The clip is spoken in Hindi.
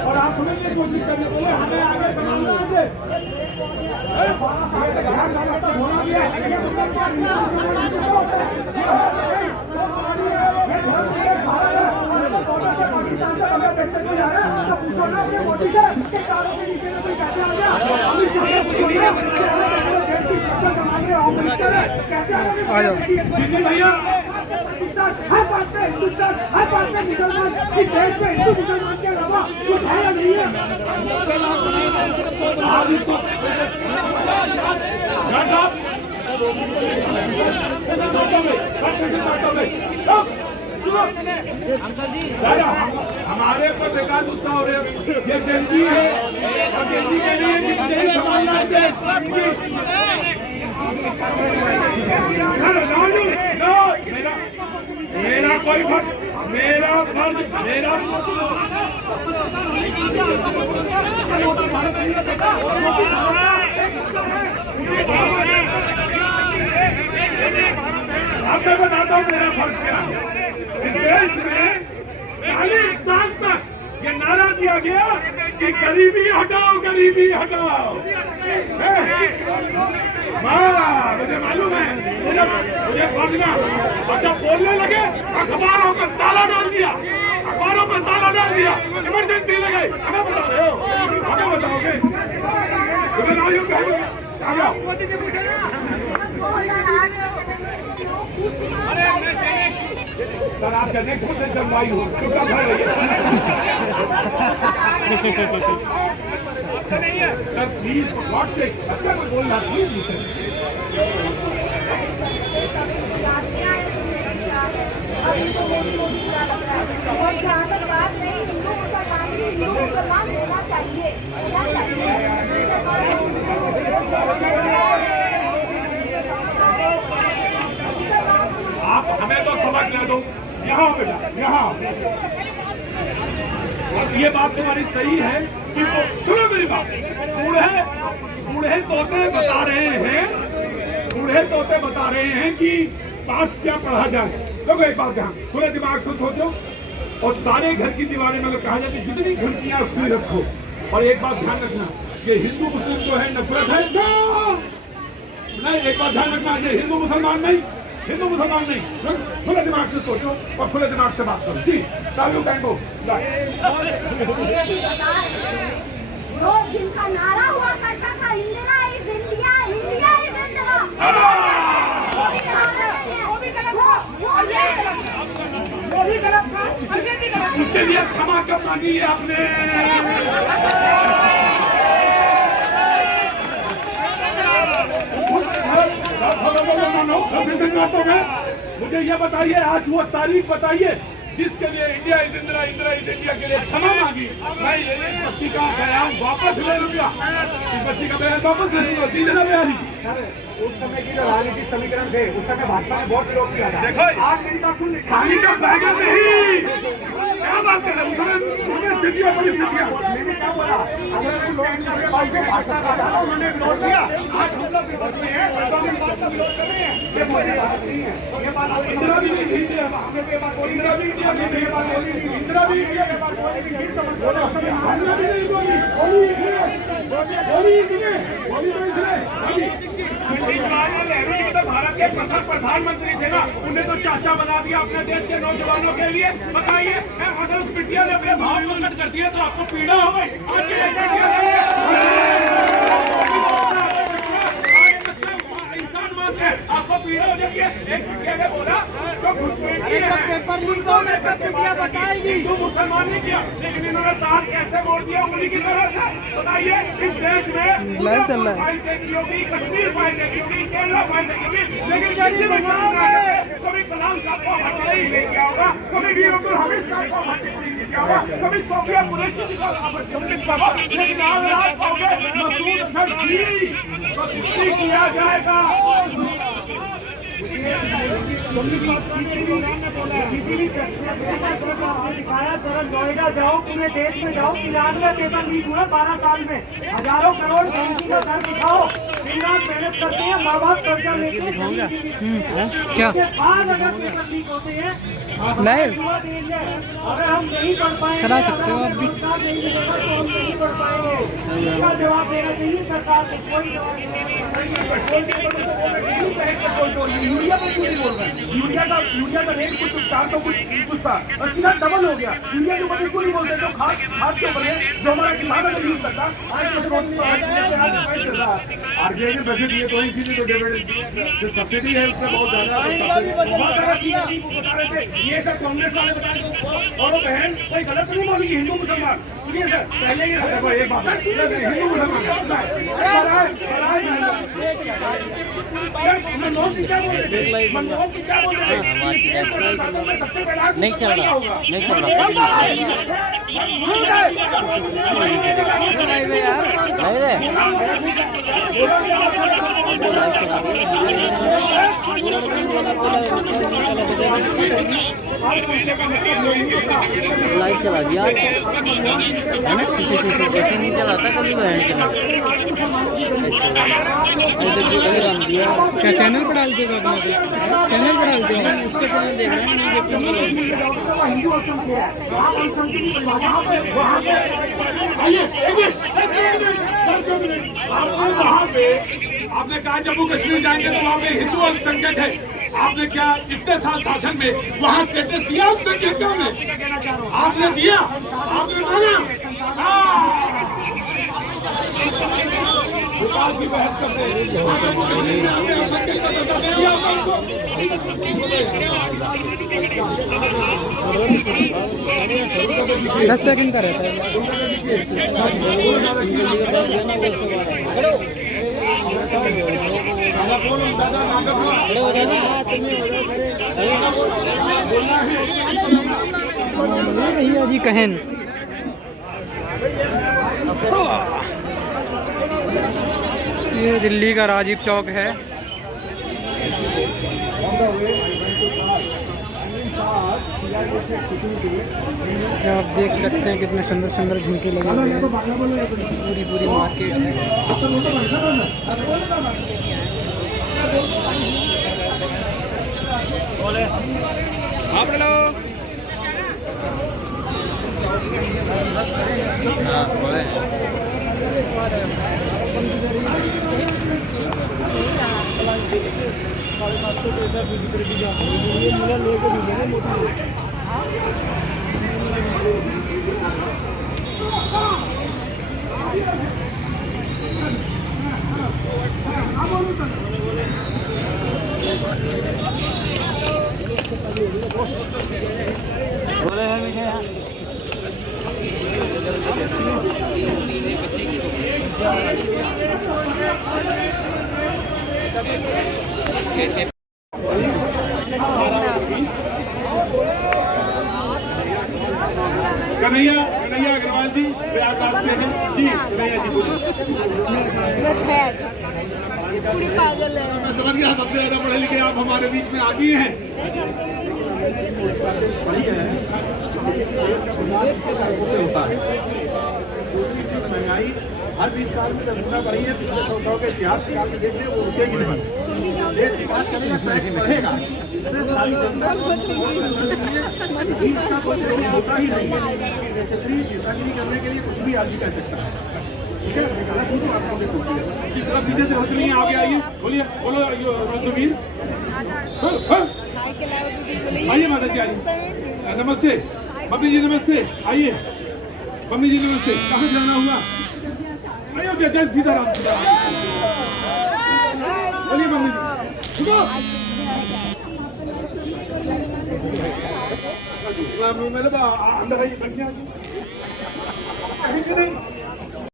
और आप समझने की कोशिश करने बोले हमें आगे चलाना भैया हर बात पे हिंदुस्तान, हर बात पे मुसलमान, इस देश में हिंदू मुसलमान के अलावा कुछ है या नहीं है? हमारे पर बेकार गुस्सा हो रहे हैं। ये जंजी है और जंजी के लिए नहीं संभालना है। मेरा कोई फर्ज, मेरा फर्ज, मेरा आपको बताता हूँ मेरा फर्ज क्या है। इस देश में 40 साल तक ये नारा दिया गया कि गरीबी हटाओ, गरीबी हटाओ। मुझे मालूम है, मुझे समझना। और जब बोलने लगे अखबारों पर ताला डाल दिया, अखबारों पर ताला डाल दिया, इमरजेंसी लगे। हमें बता रहे हो, हमें बताओगे? सर आप जने खुद से जलवाई हो क्यों खा रही है? सर प्लीज गॉड से अच्छा कोई बोल रहा प्लीज। आप हमें तो समझ ले दो। यहाँ बेटा, यहाँ ये बात तुम्हारी सही है कि सुनो मेरी बात। बूढ़े तोते बता रहे हैं कि पाठ क्या पढ़ा जाए। देखो एक बात ध्यान, थोड़े दिमाग से सोचो। और सारे घर की दीवारें में अगर कहा जाए कि जितनी घंटियां खुली रखो। और एक बात ध्यान रखना, ये हिंदू मुस्लिम जो है नफरत है नहीं। एक बात ध्यान रखना, ये हिंदू मुसलमान नहीं, खुले दिमाग से सोचो और खुले दिमाग से बात करो। जी तालियों बैंको जिनका नारा हुआ करता था India is India, India is India, वो भी गलत था। उसके लिए क्षमा कब मांगी है आपने? मुझे ये बताइए, आज वो तारीख बताइए जिसके लिए India is Indira, Indira is India के लिए क्षमा मांगी। मैं ये बच्ची का बयान वापस ले लूंगा, इस बच्ची का बयान वापस ले लूंगा। जी जनाब बिहारी, उस समय की जो राजनीतिक समीकरण थे उस समय भाजपा ने बहुत विरोध किया था। देखो आज मेरी बात सुन, खाली का बैगन नहीं, क्या बात कर रहे हैं? स्थितियाँ परिस्थितियाँ मैंने क्या बोला? अगर उन्होंने विरोध किया, आज हम लोग विरोध में हैं, ये मोदी बात नहीं है। ये बात इंदिरा भी नहीं थी, हमें ये बात बोली, इंदिरा भी इंडिया की नहीं, बात बोली नहीं, इंदिरा भी इंडिया के बात बोली नहीं, बोला हमने भी नहीं बोली, बोली इसने तो भारत के प्रथम प्रधानमंत्री थे ना, उन्हें तो चाचा बना दिया अपने देश के नौजवानों के लिए। बताइए अगर उस बिटिया ने अपने भाव प्रकट कर दिया तो आपको पीड़ा हो गई? इंसान मानते हैं आपको पीड़ा हो जाती है। एक बिटिया ने बोला तो पेपर लीक हो गया, बिटिया बताएगी तो मुसलमान नहीं किया, लेकिन इन्होंने तार कैसे मोड़ दिया उंगली की तरह से। बताइए इस देश में फाइल देखी होगी, कश्मीर फाइल देखी होगी, केरला फाइल देखी होगी, लेकिन कभी कलाम साहब को हटाया ही नहीं किया होगा, कभी भी अब्दुल हमीद साहब को हटाया नहीं किया होगा, कभी सोफिया कुरैशी को सम्मिलित करवा, लेकिन आज पाओगे मसूद अजहर जी तो कुछ किया जाएगा। दिखाया चरण नोएडा जाओ, पूरे देश में जाओ, 93 पेपर लीक हुआ 12 साल में, हजारों करोड़ बैंकिंग का दर दिखाओ, दिन रात मेहनत करते हैं, माँ बाप कर्जा लेते हैं। क्या बाद अगर पेपर लीक होते हैं लाइव अगर हम नहीं पढ़ पाएंगे, चला सकते हो आप भी। रोजगार नहीं मिलेगा तो हम नहीं पढ़ पाएंगे। इसका जवाब देना चाहिए सरकार को। कोई जवाब नहीं यूरिया पर क्यों नहीं बोल रहे हैं? यूरिया का रेट कुछ था तो कुछ था और सीधा डबल हो गया। यूरिया के ऊपर क्यों नहीं बोलते? जो खाद के ऊपर है, जो हमारा किसान अगर यूज करता आरबीआई ने पैसे दिए तो इसीलिए तो जो सब्सिडी है उसमें बहुत ज्यादा बता रहे थे। ये सब कांग्रेस वाले बता रहे थे। और वो बहन कोई गलत नहीं बोलेगी, हिंदू मुसलमान। सुनिए सर, पहले ही एक बात हिंदू मुसलमान मनमोहन सिंह क्या बोल रहे थे? मनमोहन सिंह क्या बोल रहे थे? सबसे पहला नहीं चल रहा, नहीं चल रहा। लाइट चला दिया है ना, ऐसे नहीं चलाता कभी बहन के नाम। क्या चैनल पर डालते हो? अपने चैनल पर डालते हो? उसका चैनल देख रहे हैं। वहाँ पे आपने कहा जम्मू कश्मीर जाएंगे तो वहाँ पे हिंदू अल्पसंख्यक है। आपने क्या इतने साल शासन में वहाँ स्टेटस दिया अल्पसंख्यकों ने? आपने दिया? आपने मांगा? की बहस करते हैं। जम्मू कश्मीर में हमने अल्पसंख्यक का दर्जा दे दिया उनको। 10 सेकंड का रहता है। भैया जी कहन ये दिल्ली का राजीव चौक है। आप देख सकते हैं कितने सुंदर सुंदर झुमके लगे हुए हैं। पूरी मार्केट है। बोले हैं मुझे यहाँ कन्हैया अग्रवाल जी प्रयागराज से हैं जी। कन्हैया जी बोलिए। पूरी पागल है। मैं समझ गया सबसे ज्यादा पढ़े लिखे आप हमारे बीच में आ गए हैं। महंगाई हर 20 साल में 10 गुना बढ़ी है। पिछले 100 साल के इतिहास निकाल के देख ले, वो रुकेगी नहीं। देश विकास करेगा, टैक्स बढ़ेगा। इसमें सारी जनता इसका कोई होता ही नहीं है। नहीं करने के लिए कुछ भी आदमी कह सकता है। ठीक है, गलत नहीं तो आपको किस तरह पीछे से हंस रही हैं? आगे आइए, बोलिए, बोलो मजदूर। आइए माता जी, आइए। नमस्ते मम्मी जी, नमस्ते। आइए मम्मी जी, नमस्ते। कहाँ जाना हुआ? अयोध्या। जय सीताराम। सीताराम। बोलिए मम्मी जी। अंदर आइए।